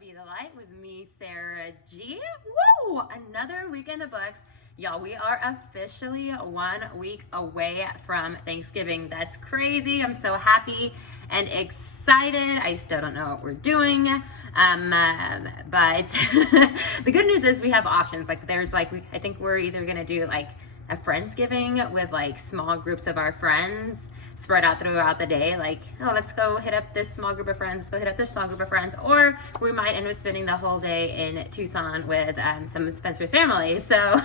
Be the Light with me, Sarah G. Woo! Another week in the books. Y'all, we are officially 1 week away from Thanksgiving. That's crazy. I'm so happy and excited. I still don't know what we're doing. But the good news is we have options. Like I think we're either going to do like a Friendsgiving with like small groups of our friends spread out throughout the day, like, oh, let's go hit up this small group of friends, let's go hit up this small group of friends, or we might end up spending the whole day in Tucson with some of Spencer's family. So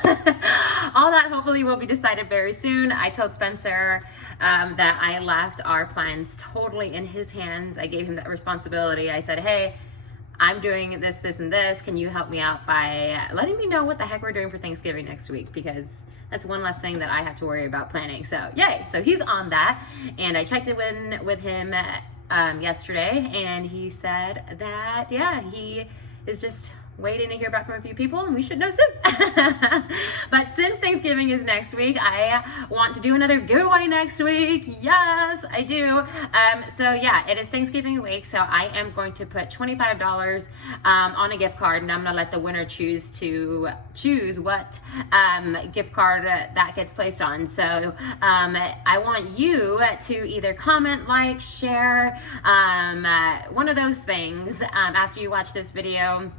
all that hopefully will be decided very soon. I told Spencer that I left our plans totally in his hands. I gave him that responsibility. I said, hey, I'm doing this, this, and this. Can you help me out by letting me know what the heck we're doing for Thanksgiving next week? Because that's one less thing that I have to worry about planning. So yay. So he's on that. And I checked in with him yesterday, and he said that, yeah, he is just waiting to hear back from a few people, and we should know soon. But since Thanksgiving is next week, I want to do another giveaway next week. Yes, I do. So yeah, it is Thanksgiving week, so I am going to put $25 on a gift card, and I'm gonna let the winner choose what gift card that gets placed on. So I want you to either comment, like, share, one of those things after you watch this video.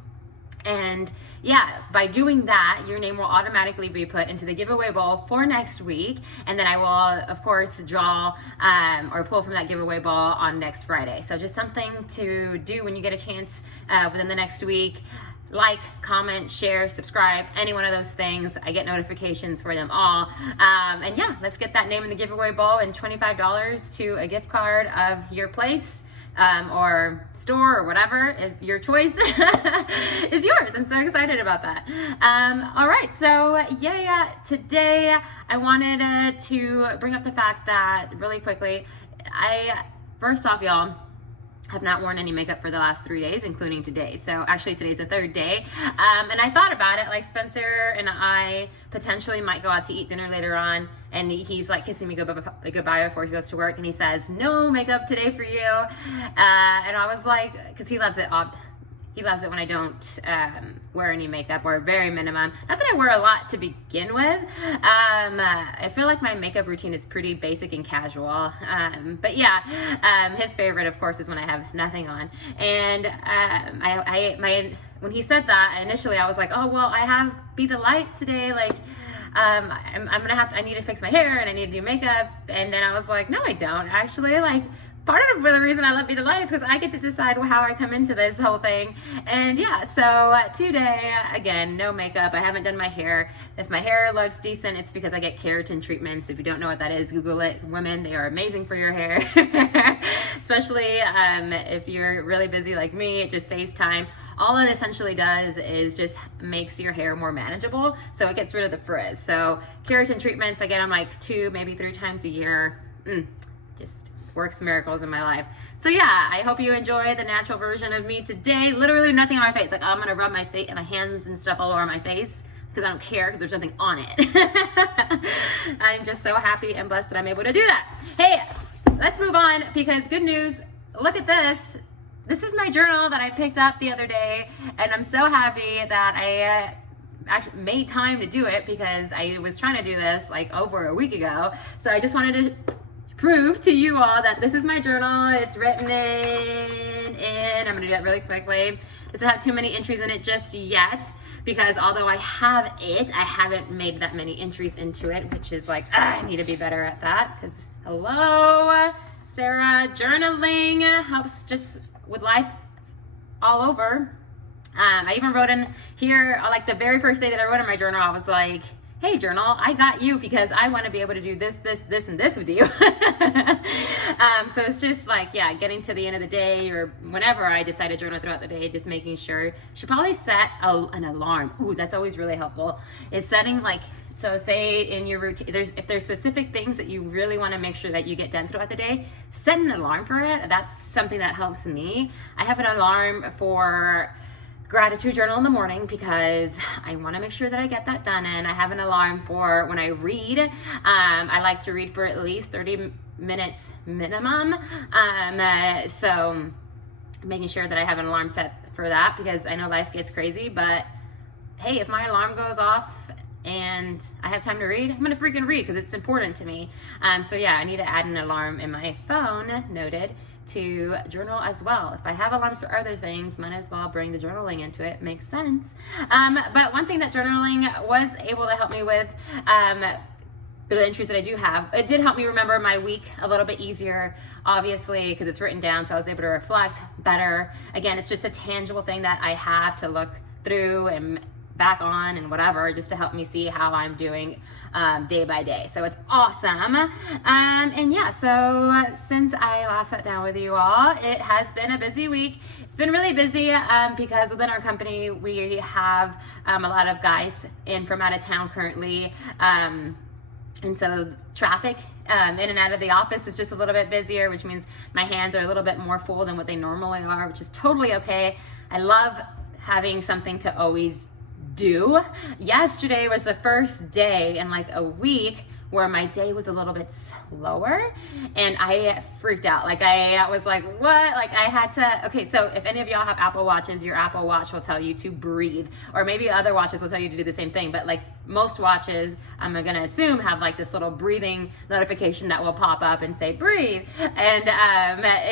And yeah, by doing that, your name will automatically be put into the giveaway bowl for next week. And then I will, of course, draw or pull from that giveaway bowl on next Friday. So just something to do when you get a chance within the next week. Like, comment, share, subscribe, any one of those things. I get notifications for them all. And yeah, let's get that name in the giveaway bowl and $25 to a gift card of your place. Or store or whatever, if your choice is yours. I'm so excited about that. All right, so yeah, today I wanted to bring up the fact that really quickly, first off, y'all, have not worn any makeup for the last 3 days, including today. So actually today's the third day. And I thought about it, like Spencer and I potentially might go out to eat dinner later on, and he's like kissing me goodbye before he goes to work, and he says, no makeup today for you. And I was like, because he loves it. He loves it when I don't wear any makeup, or very minimum. Not that I wear a lot to begin with. I feel like my makeup routine is pretty basic and casual. But yeah, his favorite, of course, is when I have nothing on. And when he said that, initially I was like, oh, well, I have Be the Light today. Like, I need to fix my hair and I need to do makeup. And then I was like, no, I don't actually. Like, part of the reason I love Be the Light is because I get to decide how I come into this whole thing. And yeah, so today, again, no makeup. I haven't done my hair. If my hair looks decent, it's because I get keratin treatments. If you don't know what that is, Google it. Women, they are amazing for your hair. Especially if you're really busy like me, it just saves time. All it essentially does is just makes your hair more manageable. So it gets rid of the frizz. So keratin treatments, I get them like 2, maybe 3 times a year. Just works miracles in my life. So yeah, I hope you enjoy the natural version of me today. Literally nothing on my face. Like, I'm gonna rub my hands and stuff all over my face because I don't care, because there's nothing on it. I'm just so happy and blessed that I'm able to do that. Hey, let's move on, because good news, look at this. This is my journal that I picked up the other day, and I'm so happy that I actually made time to do it, because I was trying to do this like over a week ago. So I just wanted to prove to you all that this is my journal. It's written in. I'm gonna do that really quickly. Doesn't have too many entries in it just yet, because although I have it, I haven't made that many entries into it, which is like, I need to be better at that, because hello, Sarah, journaling helps just with life all over. I even wrote in here, like the very first day that I wrote in my journal, I was like, hey journal, I got you, because I want to be able to do this, and this with you. So it's just like, yeah, getting to the end of the day, or whenever I decide to journal throughout the day, just making sure. Should probably set an alarm. Ooh, that's always really helpful. Is setting, like, so say in your routine, if there's specific things that you really want to make sure that you get done throughout the day, set an alarm for it. That's something that helps me. I have an alarm for gratitude journal in the morning, because I want to make sure that I get that done. And I have an alarm for when I read. I like to read for at least 30 minutes minimum. So making sure that I have an alarm set for that because I know life gets crazy, but hey, if my alarm goes off and I have time to read, I'm gonna freaking read because it's important to me. So yeah, I need to add an alarm in my phone, noted, to journal as well. If I have alarms for other things, might as well bring the journaling into it. Makes sense. But one thing that journaling was able to help me with, the entries that I do have, it did help me remember my week a little bit easier, obviously, because it's written down, so I was able to reflect better. Again, it's just a tangible thing that I have to look through and back on and whatever, just to help me see how I'm doing day by day. So it's awesome. And yeah, so since I last sat down with you all, it has been a busy week. It's been really busy because within our company, we have a lot of guys in from out of town currently. And so traffic in and out of the office is just a little bit busier, which means my hands are a little bit more full than what they normally are, which is totally okay. I love having something to always do. Yesterday was the first day in like a week where my day was a little bit slower and I freaked out. Like I was like, what? Like I had to, okay, so if any of y'all have Apple Watches, your Apple Watch will tell you to breathe, or maybe other watches will tell you to do the same thing, but like most watches, I'm gonna assume, have like this little breathing notification that will pop up and say breathe. And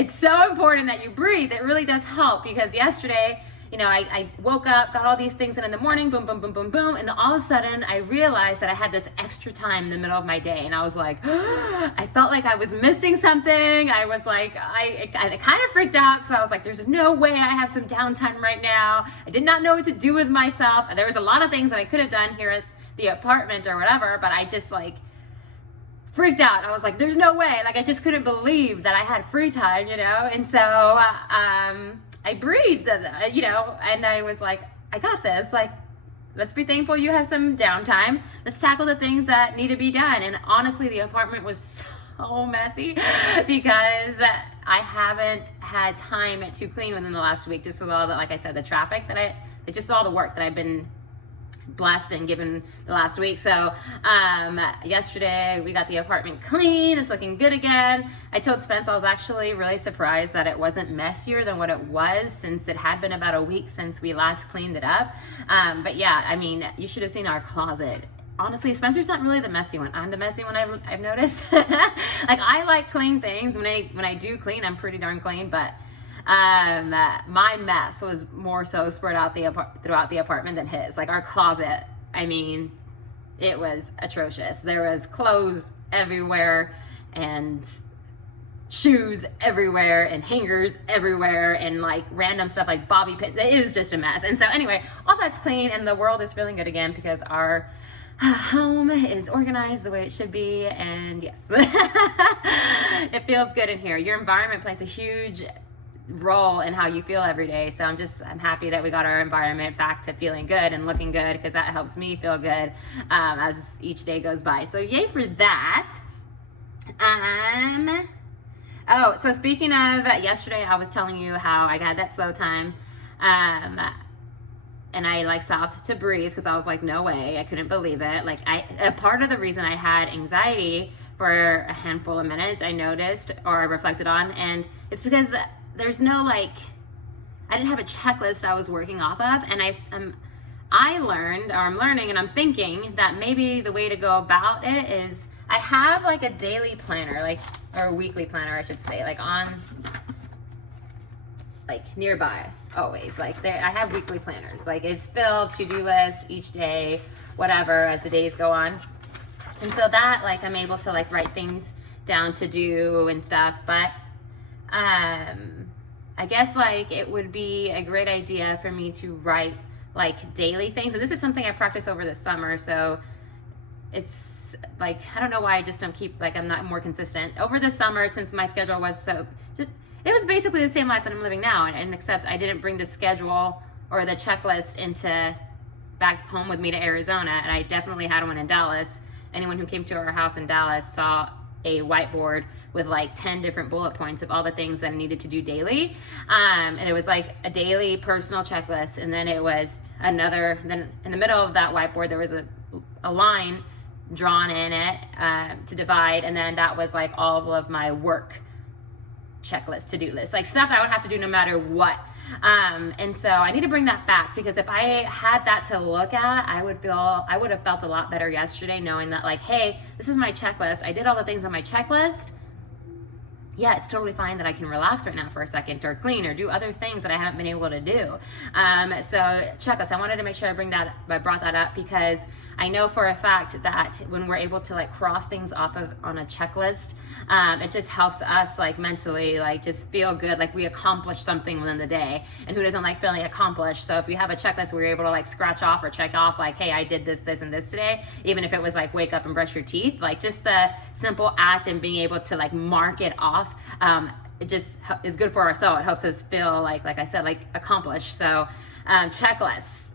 it's so important that you breathe. It really does help because yesterday, you know, I woke up, got all these things in the morning, boom, boom, boom, boom, boom, and then all of a sudden I realized that I had this extra time in the middle of my day, and I was like, I felt like I was missing something. I was like, I kind of freaked out because I was like, there's no way I have some downtime right now. I did not know what to do with myself. There was a lot of things that I could have done here at the apartment or whatever, but I just like freaked out. I was like, there's no way. Like I just couldn't believe that I had free time, you know? And so, I breathed, you know, and I was like, I got this. Like, let's be thankful you have some downtime. Let's tackle the things that need to be done. And honestly, the apartment was so messy because I haven't had time to clean within the last week, just with all the, like I said, the traffic just all the work that I've been blessed and given the last week. So yesterday we got the apartment clean. It's looking good again. I told Spence I was actually really surprised that it wasn't messier than what it was, since it had been about a week since we last cleaned it up. But yeah, I mean, you should have seen our closet. Honestly, Spencer's not really the messy one. I'm the messy one, I've noticed. Like I like clean things. When I do clean, I'm pretty darn clean, but my mess was more so spread out throughout the apartment than his. Like our closet, I mean, it was atrocious. There was clothes everywhere and shoes everywhere and hangers everywhere and like random stuff like bobby pins. It was just a mess. And so anyway, all that's clean and the world is feeling good again because our home is organized the way it should be. And yes, it feels good in here. Your environment plays a huge role in how you feel every day. So I'm happy that we got our environment back to feeling good and looking good, because that helps me feel good as each day goes by. So yay for that. Oh, so speaking of yesterday, I was telling you how I got that slow time. And I like stopped to breathe because I was like, no way, I couldn't believe it. Like a part of the reason I had anxiety for a handful of minutes, I noticed or I reflected on, and it's because there's no like, I didn't have a checklist I was working off of, and I'm learning and I'm thinking that maybe the way to go about it is I have like a daily planner, or a weekly planner, I should say, nearby always. I have weekly planners, it's filled, to-do lists each day, whatever, as the days go on. And so that I'm able to write things down to do and stuff, but I guess it would be a great idea for me to write daily things. And this is something I practiced over the summer, so it's I don't know why I just don't keep, I'm not more consistent. Over the summer, since my schedule was it was basically the same life that I'm living now, and except I didn't bring the schedule or the checklist back home with me to Arizona, and I definitely had one in Dallas. Anyone who came to our house in Dallas saw a whiteboard with 10 different bullet points of all the things that I needed to do daily. And it was a daily personal checklist. And then it was then in the middle of that whiteboard, there was a line drawn in it to divide. And then that was all of my work checklist, to-do list, like stuff I would have to do no matter what. And so I need to bring that back, because if I had that to look at, I would have felt a lot better yesterday, knowing that like, hey, this is my checklist. I did all the things on my checklist. Yeah, it's totally fine that I can relax right now for a second, or clean, or do other things that I haven't been able to do. So checklist, I wanted to make sure I brought that up, because I know for a fact that when we're able to like cross things off of on a checklist, it just helps us like mentally like just feel good, like we accomplished something within the day. And who doesn't like feeling accomplished? So if we have a checklist where we're able to like scratch off or check off like, hey, I did this, this, and this today, even if it was like wake up and brush your teeth, like just the simple act and being able to like mark it off, it just is good for our soul. It helps us feel like I said, like accomplished. So checklists,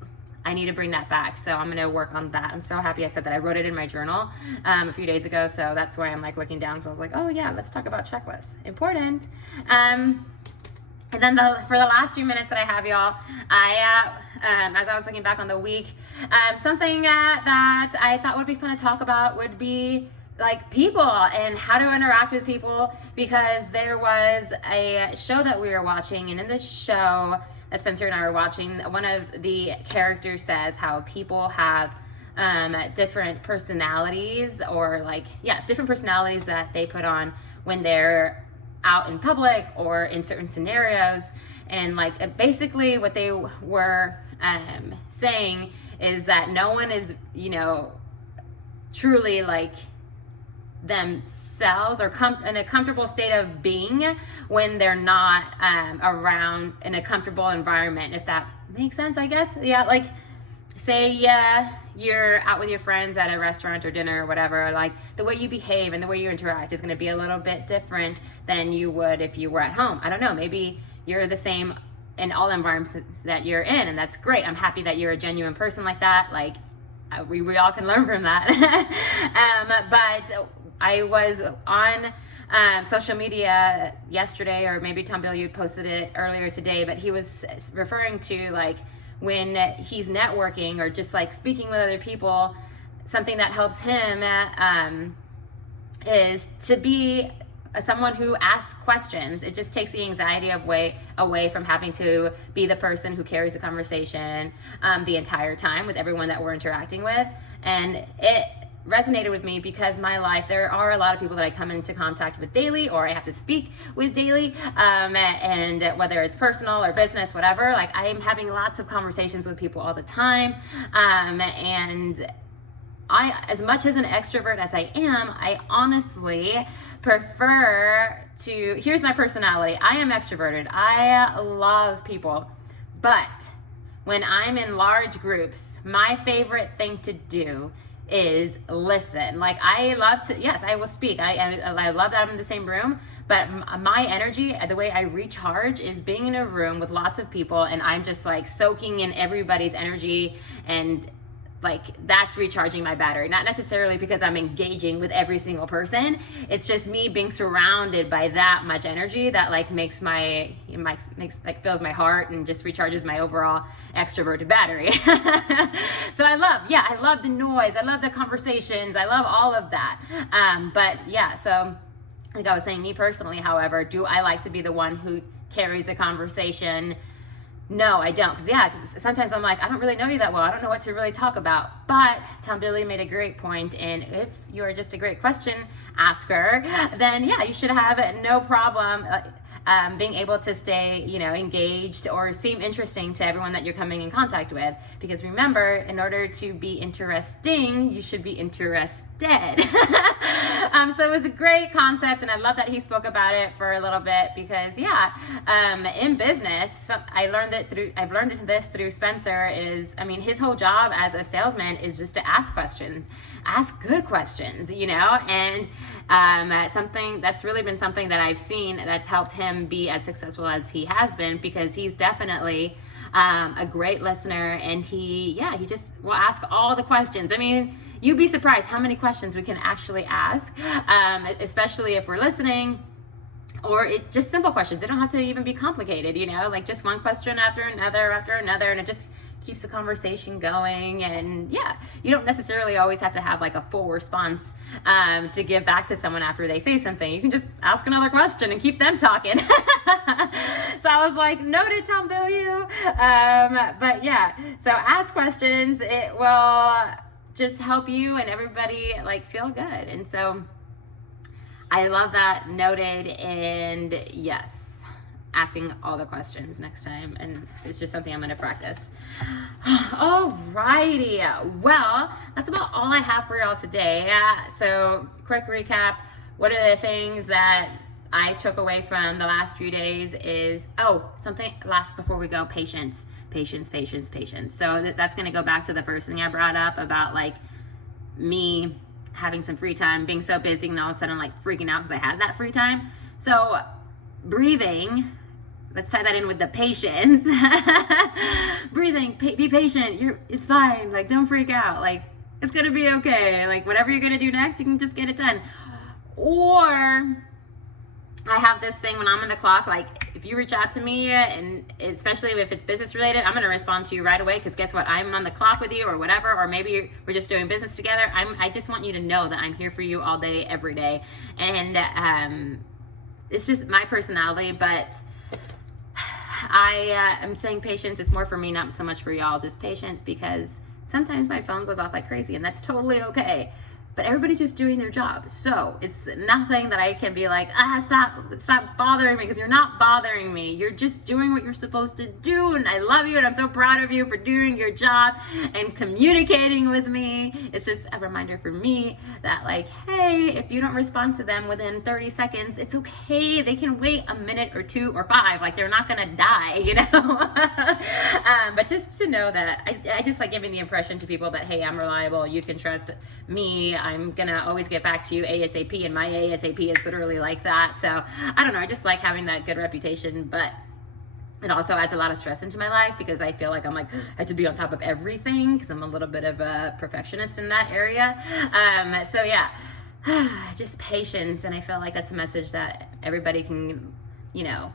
I need to bring that back. So I'm going to work on that. I'm so happy I said that. I wrote it in my journal a few days ago. So that's why I'm like looking down. So I was like, oh yeah, let's talk about checklists. Important. And then for the last few minutes that I have, y'all, as I was looking back on the week, something that I thought would be fun to talk about would be like people and how to interact with people, because there was a show that we were watching, and in this show that Spencer and I were watching, one of the characters says how people have different personalities, or like, yeah, different personalities that they put on when they're out in public or in certain scenarios. And like basically what they were saying is that no one is, you know, truly like themselves or in a comfortable state of being when they're not around in a comfortable environment, if that makes sense, I guess. Yeah, like say you're out with your friends at a restaurant or dinner or whatever, like the way you behave and the way you interact is going to be a little bit different than you would if you were at home. I don't know, maybe you're the same in all environments that you're in, and that's great. I'm happy that you're a genuine person like that. Like we all can learn from that. But I was on social media yesterday, or maybe Tom Bilyeu posted it earlier today, but he was referring to like when he's networking or just like speaking with other people, something that helps him is to be someone who asks questions. It just takes the anxiety away from having to be the person who carries the conversation the entire time with everyone that we're interacting with. And it resonated with me because my life, there are a lot of people that I come into contact with daily, or I have to speak with daily, and whether it's personal or business, whatever, like I'm having lots of conversations with people all the time, and I, as much as an extrovert as I am, I honestly prefer to, here's my personality, I am extroverted, I love people, but when I'm in large groups, my favorite thing to do is listen. Like I love to, yes, I will speak. I love that I'm in the same room, but my energy, the way I recharge is being in a room with lots of people, and I'm just like soaking in everybody's energy, and like that's recharging my battery. Not necessarily because I'm engaging with every single person. It's just me being surrounded by that much energy that like makes like fills my heart and just recharges my overall extroverted battery. So I love the noise. I love the conversations. I love all of that. But yeah, so like I was saying, me personally, however, do I like to be the one who carries the conversation? No, I don't. Because sometimes I'm like, I don't really know you that well. I don't know what to really talk about. But Tom Bilyeu made a great point, and if you're just a great question asker, then yeah, you should have no problem being able to stay, engaged or seem interesting to everyone that you're coming in contact with. Because remember, in order to be interesting, you should be interested. So it was a great concept, and I love that he spoke about it for a little bit, because in business, I've learned this through Spencer. His whole job as a salesman is just to ask questions, ask good questions, and something that's really been something that I've seen that's helped him be as successful as he has been, because he's definitely a great listener, and he just will ask all the questions. You'd be surprised how many questions we can actually ask, especially if we're listening, or just simple questions. They don't have to even be complicated, like just one question after another, and it just keeps the conversation going. And yeah, you don't necessarily always have to have like a full response to give back to someone after they say something. You can just ask another question and keep them talking. So I was like, noted, Tom Bilyeu. But yeah, so ask questions. It will just help you and everybody like feel good. And so I love that. Noted. And yes, asking all the questions next time. And it's just something I'm going to practice. Alrighty. Well, that's about all I have for y'all today. So quick recap. What are the things that I took away from the last few days is, something last before we go, patience. So that's going to go back to the first thing I brought up about like me having some free time, being so busy, and all of a sudden like freaking out because I had that free time. So breathing, let's tie that in with the patience. Breathing, be patient. It's fine. Like, don't freak out. Like, it's going to be okay. Like, whatever you're going to do next, you can just get it done. Or I have this thing when I'm on the clock, like if you reach out to me, and especially if it's business related, I'm going to respond to you right away, because guess what? I'm on the clock with you or whatever, or maybe we're just doing business together. I just want you to know that I'm here for you all day, every day. And it's just my personality, but I'm saying patience is more for me, not so much for y'all, just patience, because sometimes my phone goes off like crazy, and that's totally okay. But everybody's just doing their job. So it's nothing that I can be like, stop bothering me, because you're not bothering me. You're just doing what you're supposed to do. And I love you. And I'm so proud of you for doing your job and communicating with me. It's just a reminder for me that like, hey, if you don't respond to them within 30 seconds, it's okay. They can wait a minute or 2 or 5. Like, they're not going to die, you know? But just to know that I just like giving the impression to people that, hey, I'm reliable. You can trust me. I'm gonna always get back to you ASAP, and my ASAP is literally like that. So I don't know, I just like having that good reputation, but it also adds a lot of stress into my life, because I feel like I'm like, I have to be on top of everything, because I'm a little bit of a perfectionist in that area. So yeah, just patience. And I feel like that's a message that everybody can, you know,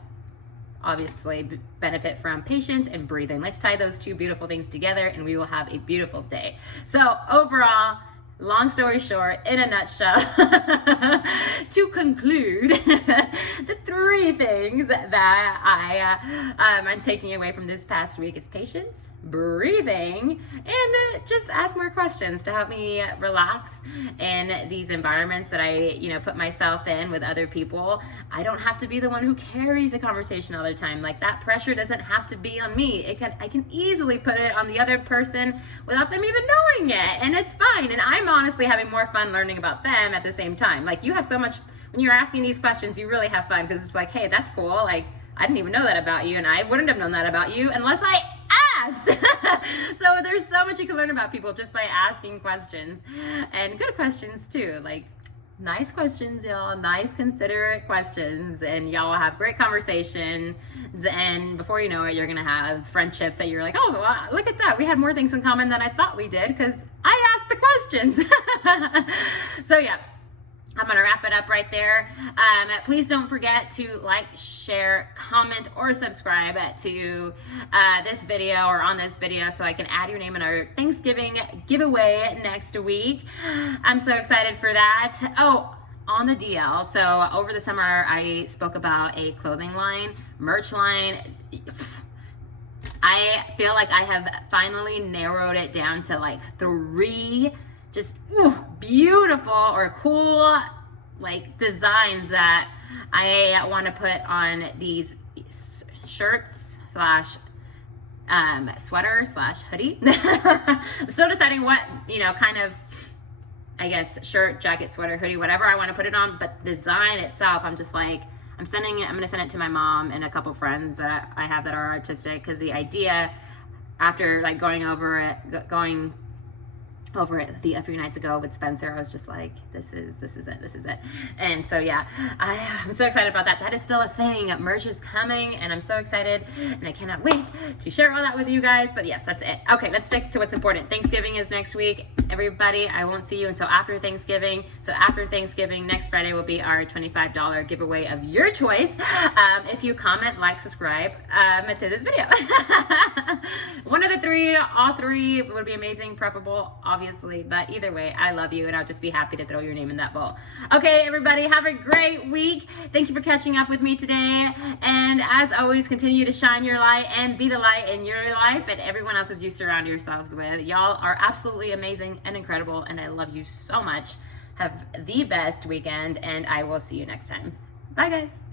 obviously benefit from. Patience and breathing. Let's tie those two beautiful things together, and we will have a beautiful day. So overall, long story short, in a nutshell, to conclude, the 3 things that I'm taking away from this past week is patience, breathing, and just ask more questions to help me relax in these environments that I, you know, put myself in with other people. I don't have to be the one who carries the conversation all the time. Like, that pressure doesn't have to be on me. I can easily put it on the other person without them even knowing it, and it's fine. And I'm honestly having more fun learning about them at the same time. Like, you have so much, when you're asking these questions, you really have fun, because it's like, hey, that's cool. Like, I didn't even know that about you, and I wouldn't have known that about you unless I asked. So there's so much you can learn about people just by asking questions, and good questions too. Like, nice questions, y'all. Nice, considerate questions, and y'all will have great conversations. And before you know it, you're gonna have friendships that you're like, oh, well, look at that. We had more things in common than I thought we did, because I asked the questions. So yeah, I'm gonna wrap it up right there. Please don't forget to like, share, comment, or subscribe to this video, or on this video, so I can add your name in our Thanksgiving giveaway next week. I'm so excited for that. Oh, on the DL, so over the summer I spoke about a clothing line, merch line. I feel like I have finally narrowed it down to like 3 just beautiful or cool like designs that I want to put on these shirts slash sweater slash hoodie. I'm still deciding what, you know, kind of, I guess, shirt, jacket, sweater, hoodie, whatever I want to put it on. But the design itself, I'm just like, I'm going to send it to my mom and a couple friends that I have that are artistic, because the idea, after like going over it, going over it a few nights ago with Spencer. I was just like, this is it. And so yeah, I'm so excited about that. That is still a thing. Merch is coming and I'm so excited and I cannot wait to share all that with you guys. But yes, that's it. Okay, let's stick to what's important. Thanksgiving is next week. Everybody, I won't see you until after Thanksgiving. So after Thanksgiving, next Friday will be our $25 giveaway of your choice. If you comment, like, subscribe to this video. One of the three, all three would be amazing, preferable, obviously, but either way, I love you and I'll just be happy to throw your name in that bowl. Okay, everybody, have a great week. Thank you for catching up with me today. And as always, continue to shine your light and be the light in your life and everyone else's you surround yourselves with. Y'all are absolutely amazing and incredible, and I love you so much. Have the best weekend, and I will see you next time. Bye, guys.